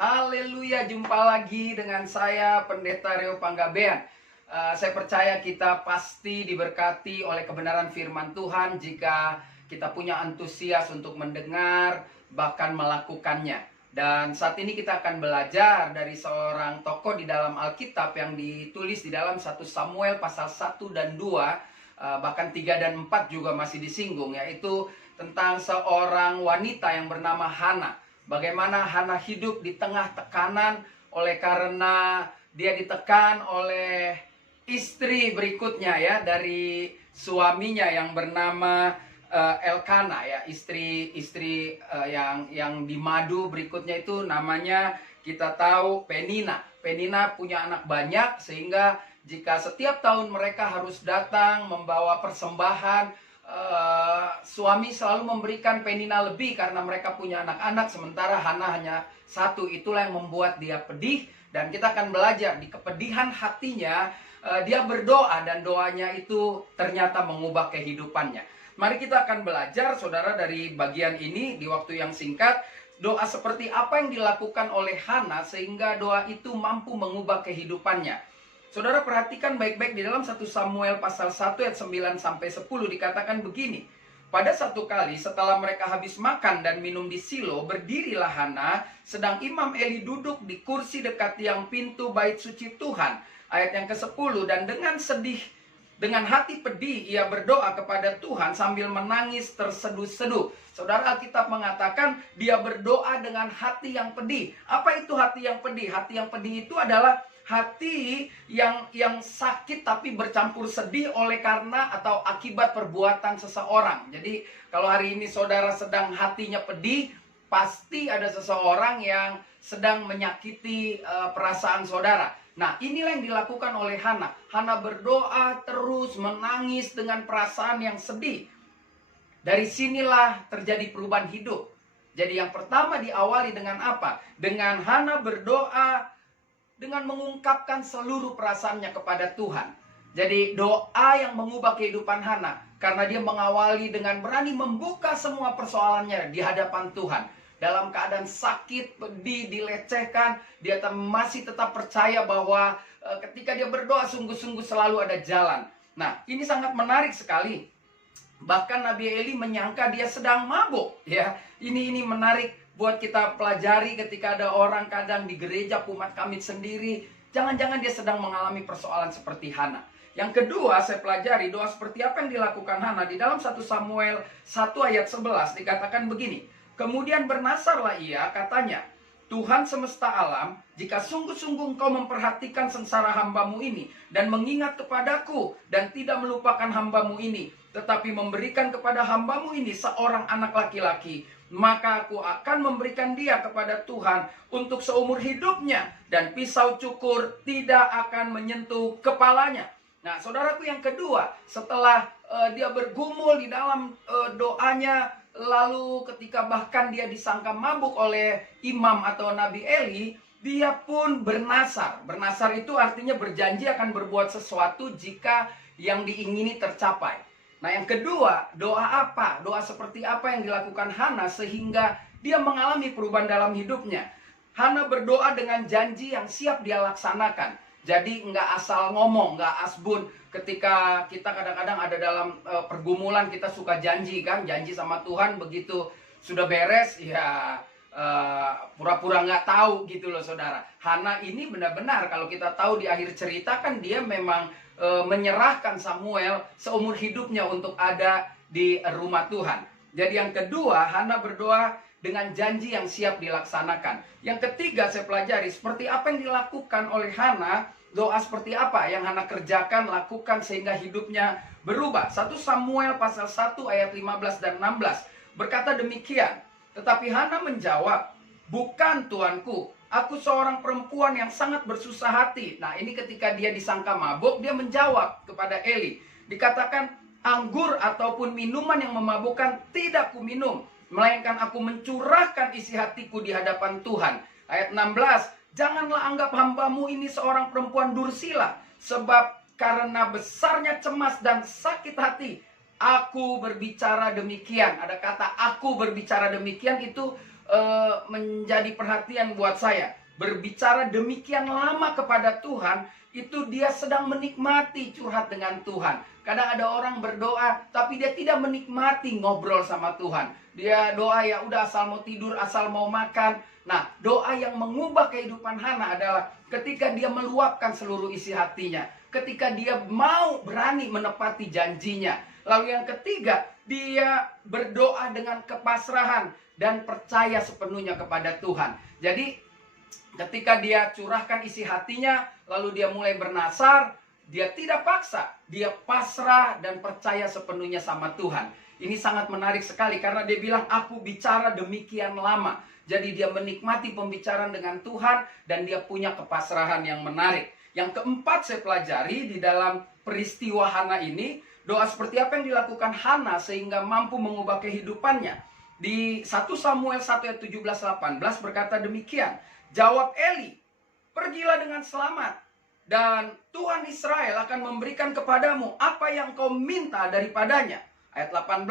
Haleluya, jumpa lagi dengan saya Pendeta Rio Panggabean. Saya percaya kita pasti diberkati oleh kebenaran firman Tuhan jika kita punya antusias untuk mendengar bahkan melakukannya. Dan saat ini kita akan belajar dari seorang tokoh di dalam Alkitab yang ditulis di dalam 1 Samuel pasal 1 dan 2, bahkan 3 dan 4 juga masih disinggung, yaitu tentang seorang wanita yang bernama Hana. Bagaimana Hana hidup di tengah tekanan oleh karena dia ditekan oleh istri berikutnya ya, dari suaminya yang bernama Elkana ya, istri yang di madu berikutnya itu namanya kita tahu Penina. Penina punya anak banyak sehingga jika setiap tahun mereka harus datang membawa persembahan, suami selalu memberikan Penina lebih karena mereka punya anak-anak, sementara Hana hanya satu. Itulah yang membuat dia pedih, dan kita akan belajar di kepedihan hatinya dia berdoa, dan doanya itu ternyata mengubah kehidupannya. Mari kita akan belajar, saudara, dari bagian ini di waktu yang singkat. Doa seperti apa yang dilakukan oleh Hana sehingga doa itu mampu mengubah kehidupannya. Saudara, perhatikan baik-baik di dalam 1 Samuel pasal 1 ayat 9-10 dikatakan begini. Pada satu kali setelah mereka habis makan dan minum di Silo, berdirilah Hana, sedang Imam Eli duduk di kursi dekat tiang pintu bait suci Tuhan. Ayat yang ke-10, dan dengan sedih, dengan hati pedih, ia berdoa kepada Tuhan sambil menangis terseduh-seduh. Saudara, Alkitab mengatakan dia berdoa dengan hati yang pedih. Apa itu hati yang pedih? Hati yang pedih itu adalah hati yang sakit tapi bercampur sedih oleh karena atau akibat perbuatan seseorang. Jadi kalau hari ini saudara sedang hatinya pedih, pasti ada seseorang yang sedang menyakiti perasaan saudara. Nah, inilah yang dilakukan oleh Hana. Hana berdoa terus, menangis dengan perasaan yang sedih. Dari sinilah terjadi perubahan hidup. Jadi yang pertama diawali dengan apa? Dengan Hana berdoa dengan mengungkapkan seluruh perasaannya kepada Tuhan. Jadi doa yang mengubah kehidupan Hana, karena dia mengawali dengan berani membuka semua persoalannya di hadapan Tuhan. Dalam keadaan sakit, pedih, dilecehkan, dia masih tetap percaya bahwa ketika dia berdoa sungguh-sungguh selalu ada jalan. Nah, ini sangat menarik sekali. Bahkan Nabi Eli menyangka dia sedang mabuk, ya. Ini menarik buat kita pelajari ketika ada orang kadang di gereja umat kami sendiri, jangan-jangan dia sedang mengalami persoalan seperti Hana. Yang kedua, saya pelajari doa seperti apa yang dilakukan Hana. Di dalam 1 Samuel 1 ayat 11 dikatakan begini. Kemudian bernasarlah ia, katanya, Tuhan semesta alam, jika sungguh-sungguh engkau memperhatikan sengsara hambamu ini, dan mengingat kepadaku, dan tidak melupakan hambamu ini, tetapi memberikan kepada hambamu ini seorang anak laki-laki, maka aku akan memberikan dia kepada Tuhan untuk seumur hidupnya, dan pisau cukur tidak akan menyentuh kepalanya. Nah, saudaraku, yang kedua, setelah dia bergumul di dalam doanya, lalu ketika bahkan dia disangka mabuk oleh imam atau Nabi Eli, dia pun bernasar. Bernasar itu artinya berjanji akan berbuat sesuatu jika yang diingini tercapai. Nah, yang kedua, doa apa? Doa seperti apa yang dilakukan Hana sehingga dia mengalami perubahan dalam hidupnya? Hana berdoa dengan janji yang siap dia laksanakan. Jadi nggak asal ngomong, nggak asbun. Ketika kita kadang-kadang ada dalam pergumulan, kita suka janji kan, janji sama Tuhan, begitu sudah beres, ya pura-pura nggak tahu gitu loh, saudara. Hana ini benar-benar kalau kita tahu di akhir cerita kan dia memang menyerahkan Samuel seumur hidupnya untuk ada di rumah Tuhan. Jadi yang kedua, Hana berdoa dengan janji yang siap dilaksanakan. Yang ketiga, saya pelajari seperti apa yang dilakukan oleh Hana. Doa seperti apa yang Hana kerjakan, lakukan sehingga hidupnya berubah. 1 Samuel pasal 1 ayat 15 dan 16 berkata demikian. Tetapi Hana menjawab, bukan tuanku, aku seorang perempuan yang sangat bersusah hati. Nah, ini ketika dia disangka mabuk, dia menjawab kepada Eli. Dikatakan, anggur ataupun minuman yang memabukkan tidak kuminum, melainkan aku mencurahkan isi hatiku di hadapan Tuhan. Ayat 16, janganlah anggap hambamu ini seorang perempuan dursila, sebab karena besarnya cemas dan sakit hati, aku berbicara demikian. Ada kata aku berbicara demikian itu menjadi perhatian buat saya. Berbicara demikian lama kepada Tuhan, itu dia sedang menikmati curhat dengan Tuhan. Kadang ada orang berdoa, tapi dia tidak menikmati ngobrol sama Tuhan. Dia doa ya udah asal mau tidur, asal mau makan. Nah, doa yang mengubah kehidupan Hana adalah ketika dia meluapkan seluruh isi hatinya. Ketika dia mau berani menepati janjinya. Lalu yang ketiga, dia berdoa dengan kepasrahan dan percaya sepenuhnya kepada Tuhan. Jadi ketika dia curahkan isi hatinya, lalu dia mulai bernasar, dia tidak paksa, dia pasrah dan percaya sepenuhnya sama Tuhan. Ini sangat menarik sekali karena dia bilang, aku bicara demikian lama. Jadi dia menikmati pembicaraan dengan Tuhan dan dia punya kepasrahan yang menarik. Yang keempat saya pelajari di dalam peristiwa Hana ini, doa seperti apa yang dilakukan Hana sehingga mampu mengubah kehidupannya. Di 1 Samuel 1 ayat 17-18 berkata demikian, jawab Eli, pergilah dengan selamat, dan Tuhan Israel akan memberikan kepadamu apa yang kau minta daripadanya. Ayat 18,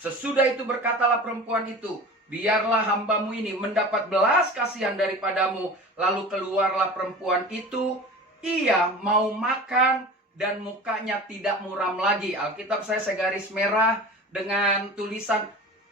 sesudah itu berkatalah perempuan itu, biarlah hambamu ini mendapat belas kasihan daripadamu. Lalu keluarlah perempuan itu, ia mau makan dan mukanya tidak muram lagi. Alkitab saya garis merah dengan tulisan,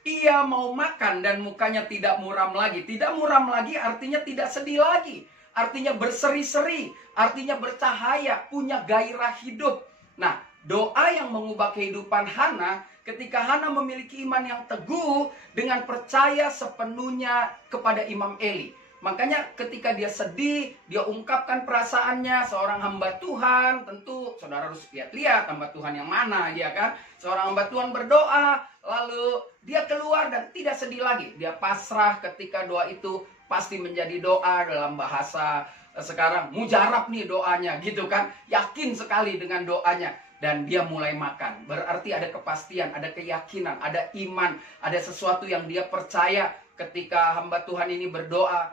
ia mau makan dan mukanya tidak muram lagi. Tidak muram lagi artinya tidak sedih lagi. Artinya berseri-seri, artinya bercahaya, punya gairah hidup. Nah, doa yang mengubah kehidupan Hana ketika Hana memiliki iman yang teguh dengan percaya sepenuhnya kepada Imam Eli. Makanya ketika dia sedih, dia ungkapkan perasaannya. Seorang hamba Tuhan, tentu saudara harus lihat-lihat hamba Tuhan yang mana, ya kan? Seorang hamba Tuhan berdoa, lalu dia keluar dan tidak sedih lagi. Dia pasrah ketika doa itu pasti menjadi doa dalam bahasa sekarang. Mujarab nih doanya, gitu kan? Yakin sekali dengan doanya. Dan dia mulai makan. Berarti ada kepastian, ada keyakinan, ada iman, ada sesuatu yang dia percaya ketika hamba Tuhan ini berdoa.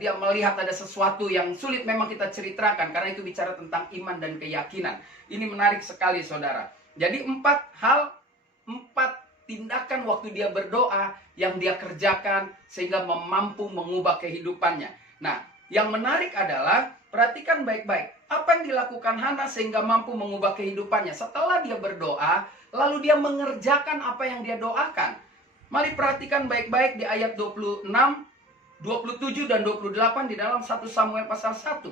Dia melihat ada sesuatu yang sulit memang kita ceritakan karena itu bicara tentang iman dan keyakinan. Ini menarik sekali saudara. Jadi 4 tindakan waktu dia berdoa yang dia kerjakan sehingga mampu mengubah kehidupannya. Nah, yang menarik adalah perhatikan baik-baik apa yang dilakukan Hana sehingga mampu mengubah kehidupannya. Setelah dia berdoa, lalu dia mengerjakan apa yang dia doakan. Mari perhatikan baik-baik di ayat 26, 27 dan 28 di dalam 1 Samuel pasal 1.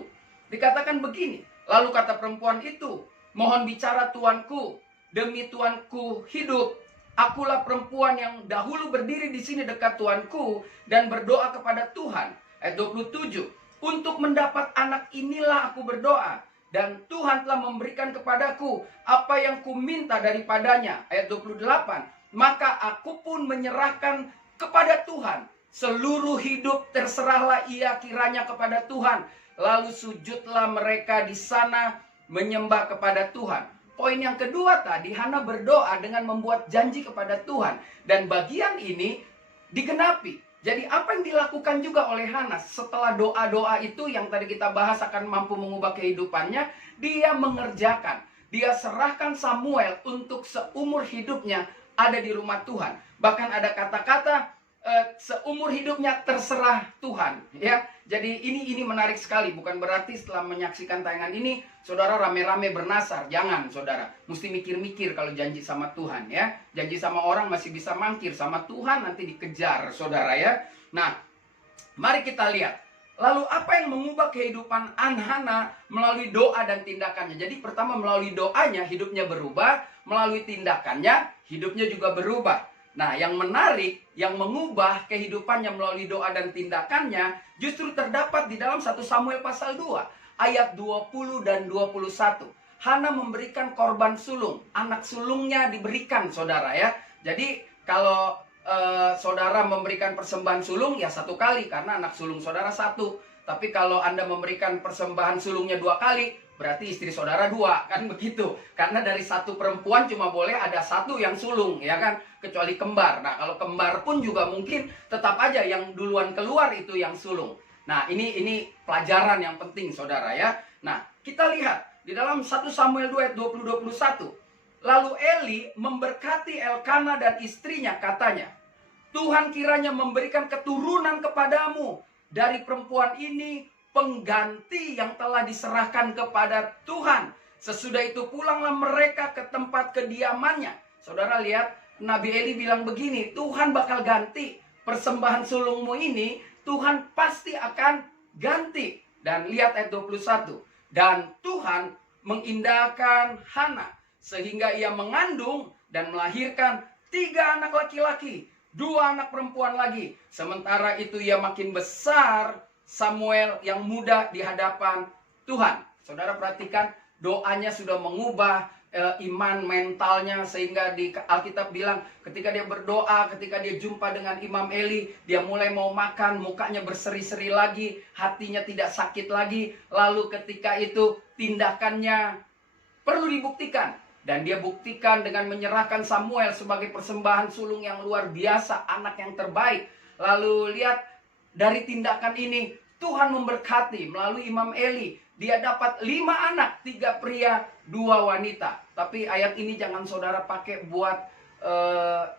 Dikatakan begini, lalu kata perempuan itu, mohon bicara tuanku, demi tuanku hidup. Akulah perempuan yang dahulu berdiri di sini dekat tuanku dan berdoa kepada Tuhan. Ayat 27, untuk mendapat anak inilah aku berdoa. Dan Tuhan telah memberikan kepadaku apa yang ku minta daripadanya. Ayat 28, maka aku pun menyerahkan kepada Tuhan. Seluruh hidup terserahlah ia kiranya kepada Tuhan. Lalu sujudlah mereka di sana menyembah kepada Tuhan. Poin yang kedua tadi, Hana berdoa dengan membuat janji kepada Tuhan. Dan bagian ini digenapi. Jadi apa yang dilakukan juga oleh Hana setelah doa-doa itu yang tadi kita bahas akan mampu mengubah kehidupannya, dia mengerjakan. Dia serahkan Samuel untuk seumur hidupnya ada di rumah Tuhan. Bahkan ada kata-kata seumur hidupnya terserah Tuhan, ya. Jadi ini menarik sekali. Bukan berarti setelah menyaksikan tayangan ini saudara rame-rame bernasar. Jangan saudara, mesti mikir-mikir kalau janji sama Tuhan, ya. Janji sama orang masih bisa mangkir, sama Tuhan nanti dikejar saudara, ya. Nah, mari kita lihat lalu apa yang mengubah kehidupan Hana melalui doa dan tindakannya. Jadi pertama melalui doanya hidupnya berubah, melalui tindakannya hidupnya juga berubah. Nah, yang menarik, yang mengubah kehidupannya melalui doa dan tindakannya justru terdapat di dalam 1 Samuel pasal 2, ayat 20 dan 21. Hana memberikan korban sulung, anak sulungnya diberikan saudara, ya. Jadi kalau saudara memberikan persembahan sulung ya 1 kali karena anak sulung saudara 1. Tapi kalau Anda memberikan persembahan sulungnya 2 kali, berarti istri saudara 2, kan begitu. Karena dari 1 perempuan cuma boleh ada 1 yang sulung, ya kan? Kecuali kembar. Nah, kalau kembar pun juga mungkin tetap aja yang duluan keluar itu yang sulung. Nah, ini pelajaran yang penting saudara, ya. Nah, kita lihat di dalam 1 Samuel 2 ayat 20-21. Lalu Eli memberkati Elkana dan istrinya, katanya, Tuhan kiranya memberikan keturunan kepadamu dari perempuan ini, pengganti yang telah diserahkan kepada Tuhan. Sesudah itu pulanglah mereka ke tempat kediamannya. Saudara lihat, Nabi Eli bilang begini, Tuhan bakal ganti persembahan sulungmu ini, Tuhan pasti akan ganti. Dan lihat ayat 21. Dan Tuhan mengindahkan Hana sehingga ia mengandung dan melahirkan 3 anak laki-laki, 2 anak perempuan lagi. Sementara itu ia makin besar, Samuel yang muda di hadapan Tuhan. Saudara perhatikan, doanya sudah mengubah iman mentalnya, sehingga di Alkitab bilang ketika dia berdoa, ketika dia jumpa dengan Imam Eli, dia mulai mau makan, mukanya berseri-seri lagi, hatinya tidak sakit lagi. Lalu ketika itu tindakannya perlu dibuktikan, dan dia buktikan dengan menyerahkan Samuel sebagai persembahan sulung yang luar biasa, anak yang terbaik. Lalu lihat, dari tindakan ini Tuhan memberkati melalui Imam Eli. Dia dapat 5 anak, 3 pria, 2 wanita. Tapi ayat ini jangan saudara pakai buat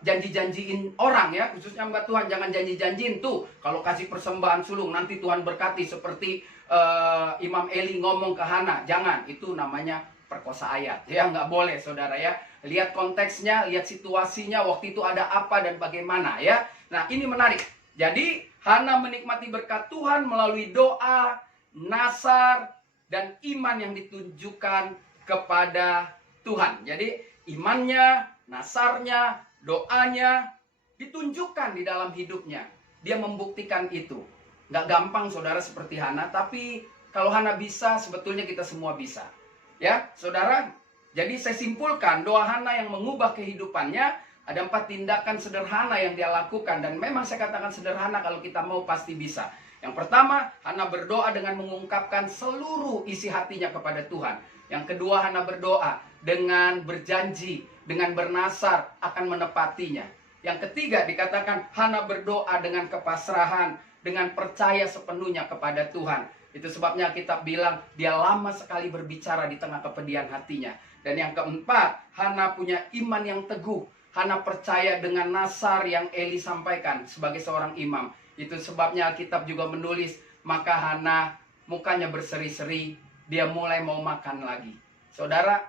janji-janjiin orang ya. Khususnya Mbak Tuhan, jangan janji-janjiin tuh kalau kasih persembahan sulung nanti Tuhan berkati seperti Imam Eli ngomong ke Hana. Jangan, itu namanya perkosa ayat. Ya nggak boleh saudara ya. Lihat konteksnya, lihat situasinya, waktu itu ada apa dan bagaimana ya. Nah ini menarik. Jadi Hana menikmati berkat Tuhan melalui doa, nasar, dan iman yang ditunjukkan kepada Tuhan. Jadi imannya, nasarnya, doanya ditunjukkan di dalam hidupnya. Dia membuktikan itu. Nggak gampang saudara seperti Hana, tapi kalau Hana bisa, sebetulnya kita semua bisa. Ya saudara, jadi saya simpulkan doa Hana yang mengubah kehidupannya. Ada 4 tindakan sederhana yang dia lakukan. Dan memang saya katakan sederhana, kalau kita mau pasti bisa. Yang pertama, Hana berdoa dengan mengungkapkan seluruh isi hatinya kepada Tuhan. Yang kedua, Hana berdoa dengan berjanji, dengan bernasar akan menepatinya. Yang ketiga, dikatakan Hana berdoa dengan kepasrahan, dengan percaya sepenuhnya kepada Tuhan. Itu sebabnya Alkitab bilang dia lama sekali berbicara di tengah kepedihan hatinya. Dan yang keempat, Hana punya iman yang teguh. Hana percaya dengan nasar yang Eli sampaikan sebagai seorang imam. Itu sebabnya Alkitab juga menulis, maka Hana mukanya berseri-seri, dia mulai mau makan lagi. Saudara,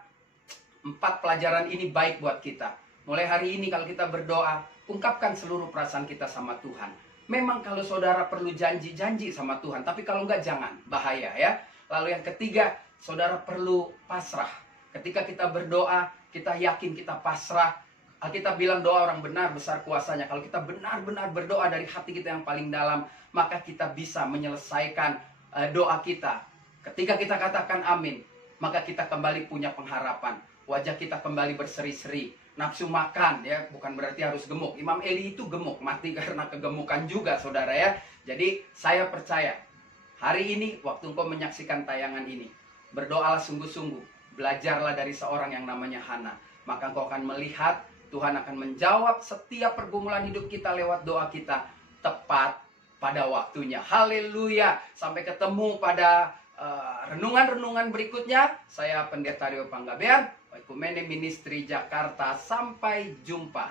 4 pelajaran ini baik buat kita. Mulai hari ini kalau kita berdoa, ungkapkan seluruh perasaan kita sama Tuhan. Memang kalau saudara perlu janji-janji sama Tuhan, tapi kalau enggak jangan, bahaya ya. Lalu yang ketiga, saudara perlu pasrah. Ketika kita berdoa, kita yakin kita pasrah. Alkitab bilang doa orang benar besar kuasanya. Kalau kita benar-benar berdoa dari hati kita yang paling dalam, maka kita bisa menyelesaikan doa kita. Ketika kita katakan amin, maka kita kembali punya pengharapan. Wajah kita kembali berseri-seri. Nafsu makan ya, bukan berarti harus gemuk. Imam Eli itu gemuk, mati karena kegemukan juga saudara ya. Jadi saya percaya, hari ini waktu engkau menyaksikan tayangan ini, berdoalah sungguh-sungguh. Belajarlah dari seorang yang namanya Hana. Maka engkau akan melihat Tuhan akan menjawab setiap pergumulan hidup kita lewat doa kita tepat pada waktunya. Haleluya. Sampai ketemu pada renungan-renungan berikutnya. Saya Pendeta Rio Panggabean, Oikumene Ministry Jakarta. Sampai jumpa.